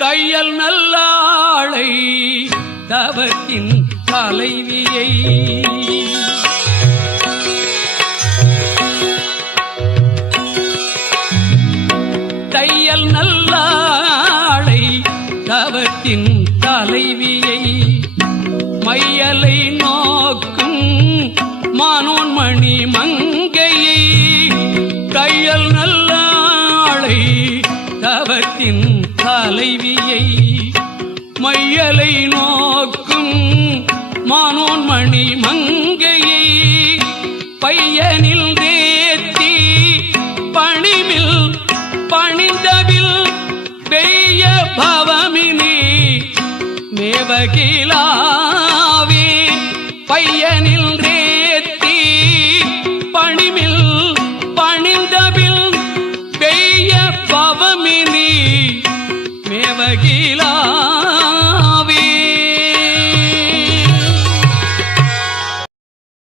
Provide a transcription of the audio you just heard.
தையல் நல்லாளை தவத்தின் தலைவியை தையல் நல்லாளை தவத்தின் தலைவியை மையலை நோக்கும் மானோன்மணி மங்கையை தையல் நல்லாளை தவத்தின் தலைவியை மையலை நோக்கும் மானோன்மணி மங்கையை பையனில் தேத்தி பணிமில் பணிந்தவில் பெய்ய பவமினி மேவகிலாவே பையனில் தேத்தி பணிமில் பணிந்தவில் பெய்ய பவமினி மேவகிலா